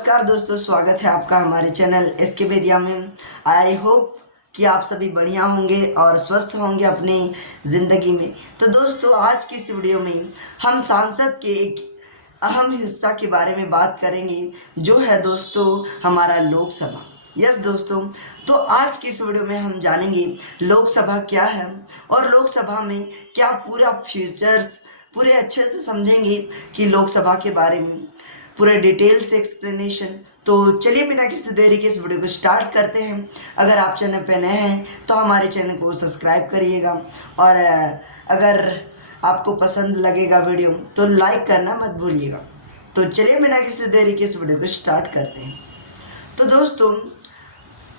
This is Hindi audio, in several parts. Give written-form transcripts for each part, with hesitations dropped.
नमस्कार दोस्तों, स्वागत है आपका हमारे चैनल एसके वेदिया में। आई होप कि आप सभी बढ़िया होंगे और स्वस्थ होंगे अपनी ज़िंदगी में। तो दोस्तों, आज की इस वीडियो में हम सांसद के एक अहम हिस्सा के बारे में बात करेंगे, जो है दोस्तों हमारा लोकसभा। यस दोस्तों, तो आज की इस वीडियो में हम जानेंगे लोकसभा क्या है और लोकसभा में क्या पूरा फ्यूचर्स पूरे अच्छे से समझेंगे कि लोकसभा के बारे में पूरे डिटेल से एक्सप्लेनेशन। तो चलिए बिना किसी देरी के इस वीडियो को स्टार्ट करते हैं। अगर आप चैनल पे नए हैं तो हमारे चैनल को सब्सक्राइब करिएगा और अगर आपको पसंद लगेगा वीडियो तो लाइक करना मत भूलिएगा। तो चलिए बिना किसी देरी के इस वीडियो को स्टार्ट करते हैं। तो दोस्तों,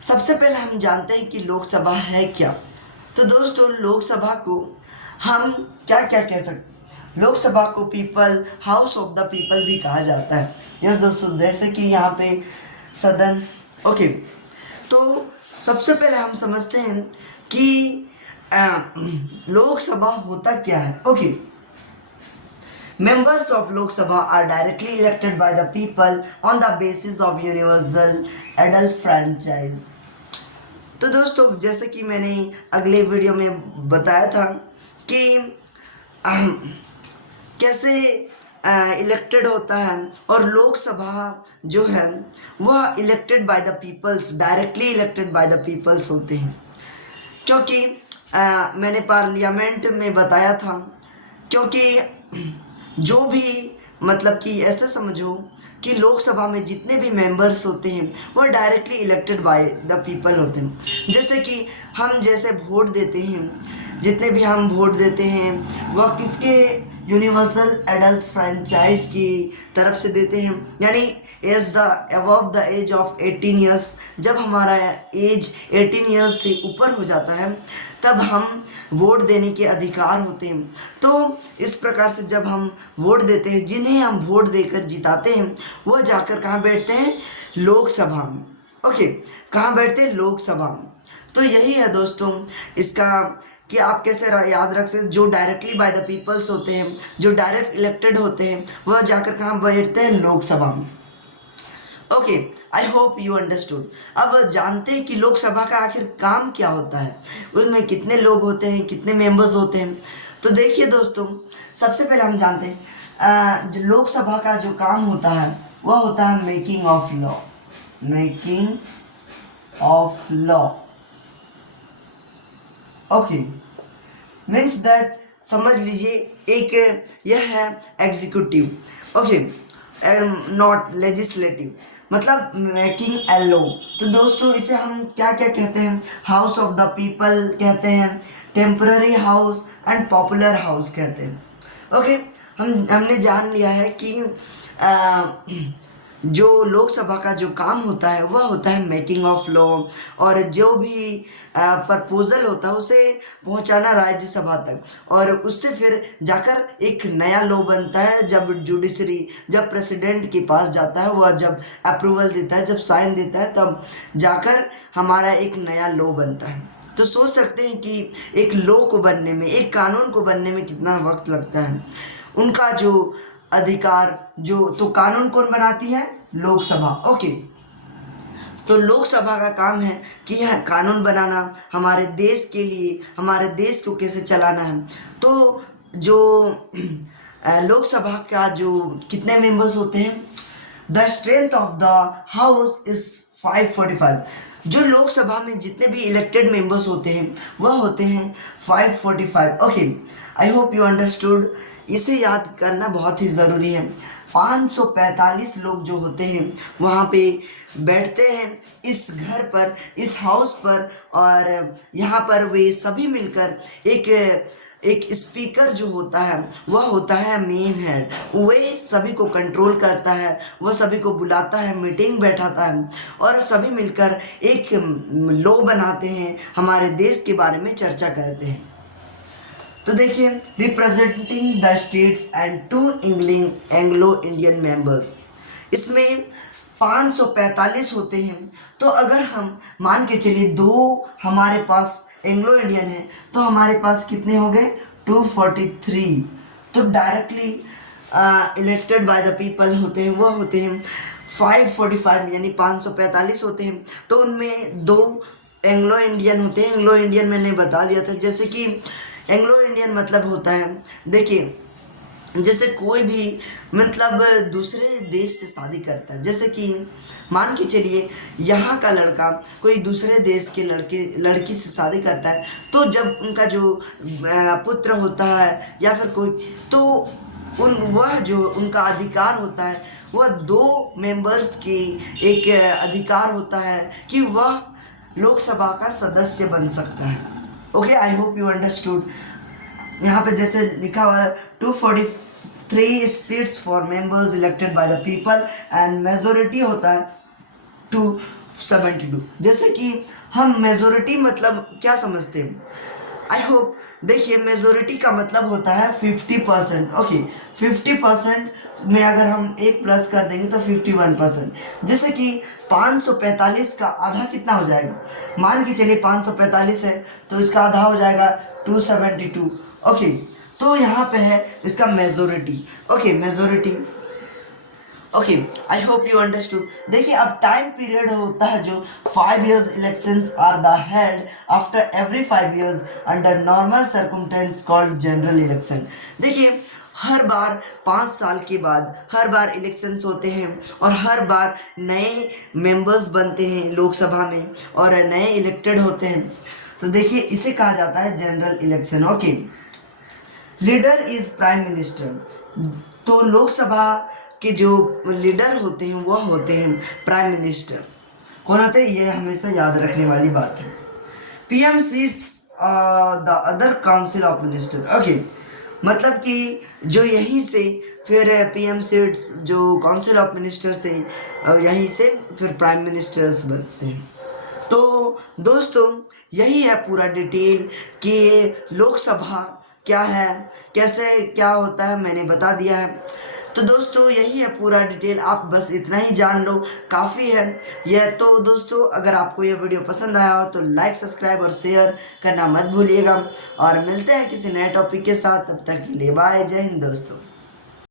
सबसे पहले हम जानते हैं कि लोकसभा है क्या। तो दोस्तों, लोकसभा को हम क्या क्या कह सकते हैं। लोकसभा को people house of the people भी कहा जाता है। यस दोस्तों, जैसे कि यहाँ पे सदन। ओके, तो सबसे पहले हम समझते हैं कि लोकसभा होता क्या है। Okay, members of Lok Sabha are directly elected by the people on the basis of universal adult franchise। तो दोस्तों, जैसे कि मैंने अगले वीडियो में बताया था कि कैसे इलेक्टेड होता है, और लोकसभा जो है वह elected by the peoples, directly elected by the peoples होते हैं। क्योंकि मैंने पार्लियामेंट में बताया था, क्योंकि जो भी मतलब कि ऐसे समझो कि लोकसभा में जितने भी मेंबर्स होते हैं वह directly elected by the people होते हैं। जैसे कि हम जैसे वोट देते हैं, जितने भी हम वोट देते हैं वह किसके यूनिवर्सल एडल्ट फ्रेंचाइज की तरफ से देते हैं, यानी as the above the age of 18 years. जब हमारा एज 18 ईयर्स से ऊपर हो जाता है तब हम वोट देने के अधिकार होते हैं। तो इस प्रकार से जब हम वोट देते हैं, जिन्हें हम वोट देकर जिताते हैं, वह जाकर कहाँ बैठते हैं? लोकसभा में। ओके, कहाँ बैठते हैं? लोकसभा में। तो यही है दोस्तों इसका कि आप कैसे याद रख सकते। जो डायरेक्टली बाय द पीपल्स होते हैं, जो डायरेक्ट इलेक्टेड होते हैं, वह जाकर कहाँ बैठते हैं? लोकसभा में। Okay, I hope you understood. अब जानते हैं कि लोकसभा का आखिर काम क्या होता है, उसमें कितने लोग होते हैं, कितने मेंबर्स होते हैं। तो देखिए दोस्तों, सबसे पहले हम जानते हैं जो लोकसभा का जो काम होता है वह होता है making of law. Making of law, okay, means that समझ लीजिए एक यह है एग्जीक्यूटिव, ओके, नॉट लेजिस्लेटिव, मतलब मेकिंग ए लॉ। तो दोस्तों, इसे हम क्या क्या कहते हैं? हाउस ऑफ द पीपल कहते हैं, temporary house and popular house कहते हैं। ओके, हमने जान लिया है कि जो लोकसभा का जो काम होता है वह होता है मेकिंग ऑफ लॉ, और जो भी प्रपोजल होता है उसे पहुंचाना राज्यसभा तक, और उससे फिर जाकर एक नया लॉ बनता है। जब जुडिशरी, जब प्रेसिडेंट के पास जाता है, वह जब अप्रूवल देता है, जब साइन देता है, तब जाकर हमारा एक नया लॉ बनता है। तो सोच सकते हैं कि एक लॉ को बनने में, एक कानून को बनने में कितना वक्त लगता है। उनका जो अधिकार जो, तो कानून कौन बनाती है? लोकसभा। ओके, तो लोकसभा का काम है कि यह कानून बनाना हमारे देश के लिए, हमारे देश को कैसे चलाना है। तो जो लोकसभा का जो कितने मेंबर्स होते हैं? The strength of the house is 545। जो लोकसभा में जितने भी इलेक्टेड मेंबर्स होते हैं वह होते हैं 545। Okay, I hope you understood. इसे याद करना बहुत ही ज़रूरी है। 545 लोग जो होते हैं वहाँ पे बैठते हैं इस घर पर, इस हाउस पर, और यहाँ पर वे सभी मिलकर एक स्पीकर जो होता है वह होता है मेन हेड। वह सभी को कंट्रोल करता है, वह सभी को बुलाता है, मीटिंग बैठाता है, और सभी मिलकर एक लॉ बनाते हैं, हमारे देश के बारे में चर्चा करते हैं। तो देखिए, representing the states and 2 Anglo Indian members, इसमें 545 होते हैं। तो अगर हम मान के चलिए 2 हमारे पास एंग्लो इंडियन है, तो हमारे पास कितने हो गए? 243। तो directly elected by the people होते हैं, वह होते हैं 545 यानी 545 होते हैं। तो उनमें 2 एंग्लो इंडियन होते हैं। एंग्लो इंडियन मैंने बता दिया था। जैसे कि एंग्लो इंडियन मतलब होता है, देखिए जैसे कोई भी मतलब दूसरे देश से शादी करता है, जैसे कि मान के चलिए यहाँ का लड़का कोई दूसरे देश के लड़की से शादी करता है, तो जब उनका जो पुत्र होता है या फिर कोई, तो वह जो उनका अधिकार होता है वह 2 मेंबर्स की एक अधिकार होता है कि वह लोकसभा का सदस्य बन सकता है। Okay, I hope you understood. यहाँ पे जैसे लिखा हुआ है 243 seats for members elected by the people and majority होता है 272। जैसे कि हम मेजोरिटी मतलब क्या समझते हैं, आई होप, देखिए मेजोरिटी का मतलब होता है 50%। ओके, 50% में अगर हम 1 प्लस कर देंगे तो 51%। जैसे कि 545 का आधा कितना हो जाएगा, मान के चलिए 545 है तो इसका आधा हो जाएगा 272। ओके, तो यहाँ पे है इसका majority. Okay, majority. Okay, I hope you understood. देखिए अब टाइम पीरियड होता है जो 5 years elections are the head after every 5 years under normal circumstance called general election. देखिए हर बार 5 साल के बाद हर बार इलेक्शंस होते हैं और हर बार नए मेंबर्स बनते हैं लोकसभा में और नए इलेक्टेड होते हैं। तो देखिए इसे कहा जाता है general election. Okay, leader is prime minister. तो लोकसभा के जो लीडर होते हैं वह होते हैं प्राइम मिनिस्टर। कौन होते हैं, ये हमेशा याद रखने वाली बात है। PM seats the other council of minister. Okay, मतलब कि जो यहीं से फिर पीएम सीट्स जो काउंसिल ऑफ मिनिस्टर से यहीं से फिर प्राइम मिनिस्टर्स बनते हैं। तो दोस्तों यही है पूरा डिटेल कि लोकसभा क्या है, कैसे क्या होता है, मैंने बता दिया है। तो दोस्तों यही है पूरा डिटेल, आप बस इतना ही जान लो, काफ़ी है यह। तो दोस्तों अगर आपको यह वीडियो पसंद आया हो तो लाइक, सब्सक्राइब और शेयर करना मत भूलिएगा। और मिलते हैं किसी नए टॉपिक के साथ, तब तक के लिए बाय, जय हिंद दोस्तों।